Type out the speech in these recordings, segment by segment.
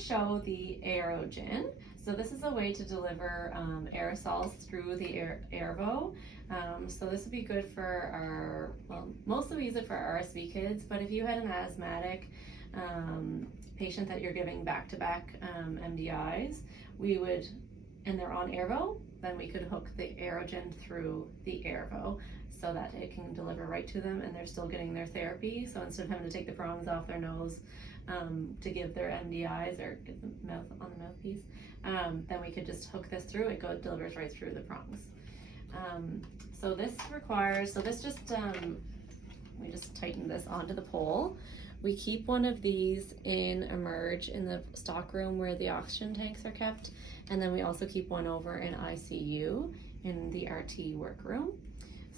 show the Aerogen. So this is a way to deliver aerosols through the Airvo. So this would be good for our, well, mostly we use it for RSV kids, but if you had an asthmatic patient that you're giving back-to-back MDIs, we would, and they're on Airvo, then we could hook the Aerogen through the Airvo so that it can deliver right to them and they're still getting their therapy. So instead of having to take the prongs off their nose to give their MDIs or get the mouth on the mouthpiece, then we could just hook this through. It delivers right through the prongs. So this requires, we just tighten this onto the pole. We keep one of these in Emerge in the stock room where the oxygen tanks are kept. And then we also keep one over in ICU in the RT workroom.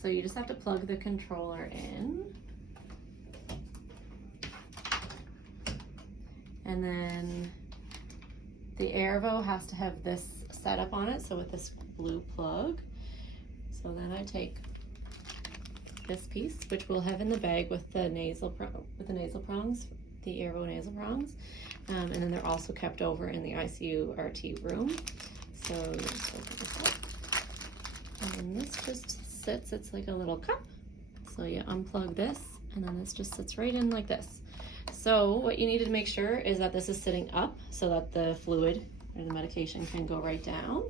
So you just have to plug the controller in. And then the Airvo has to have this setup on it, so with this blue plug. So then I take this piece, which we'll have in the bag with the nasal prongs, the Airvo nasal prongs, and then they're also kept over in the ICU RT room. So you just open this up, and then this just sits. It's like a little cup. So you unplug this, and then this just sits right in like this. So what you need to make sure is that this is sitting up so that the fluid or the medication can go right down.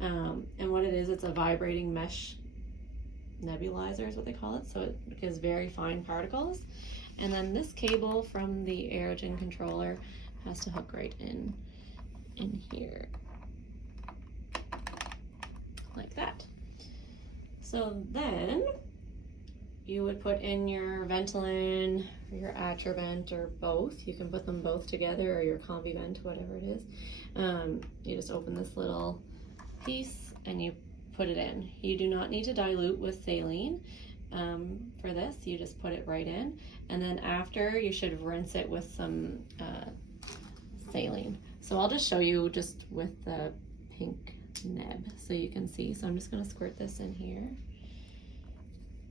And what it is, it's a vibrating mesh nebulizer is what they call it. So it gives very fine particles. And then this cable from the Aerogen controller has to hook right in here, like that. So then you would put in your Ventolin or your Atrovent or both. You can put them both together, or your CombiVent, whatever it is. You just open this little piece and you put it in. You do not need to dilute with saline for this. You just put it right in, and then after you should rinse it with some saline. So I'll just show you just with the pink neb so you can see. So I'm just going to squirt this in here.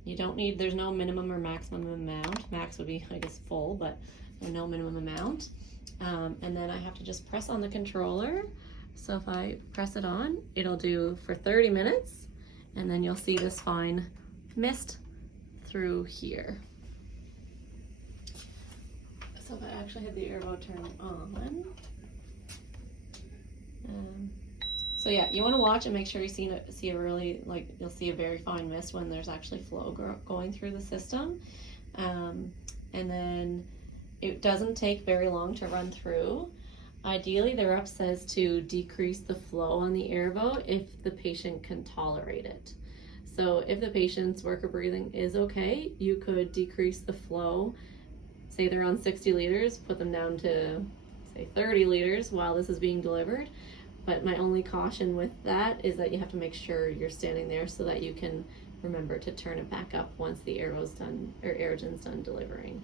You don't need, there's no minimum or maximum amount. Max would be, I guess, full, but there's no minimum amount. And then I have to just press on the controller. So if I press it on, it'll do for 30 minutes, and then you'll see this fine mist through here. So if I actually had the Airvo turned on. So yeah, you want to watch and make sure you see a really, like, you'll see a very fine mist when there's actually flow going through the system. And then it doesn't take very long to run through. Ideally, the rep says to decrease the flow on the Airvo if the patient can tolerate it. So if the patient's work or breathing is okay, you could decrease the flow. Say they're on 60 liters, put them down to, say, 30 liters while this is being delivered. But my only caution with that is that you have to make sure you're standing there so that you can remember to turn it back up once the Airvo's done, or Aerogen's done delivering.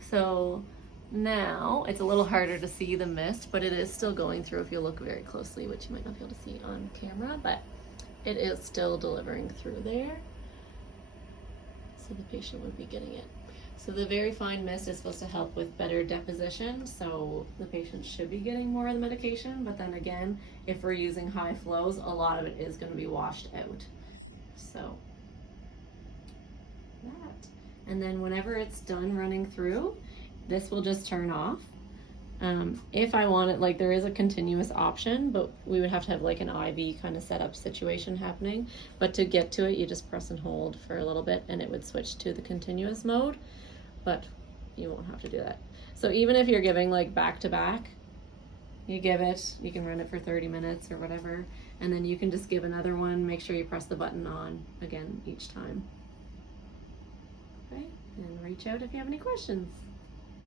So now it's a little harder to see the mist, but it is still going through if you look very closely, which you might not be able to see on camera, but it is still delivering through there. So the patient would be getting it. So the very fine mist is supposed to help with better deposition, so the patient should be getting more of the medication, but then again, if we're using high flows, a lot of it is going to be washed out. So that. And then whenever it's done running through, this will just turn off. If I want it, like, there is a continuous option, but we would have to have like an IV kind of setup situation happening. But to get to it, you just press and hold for a little bit and it would switch to the continuous mode, but you won't have to do that. So even if you're giving like back to back, you give it, you can run it for 30 minutes or whatever, and then you can just give another one. Make sure you press the button on again each time. Okay, and reach out if you have any questions.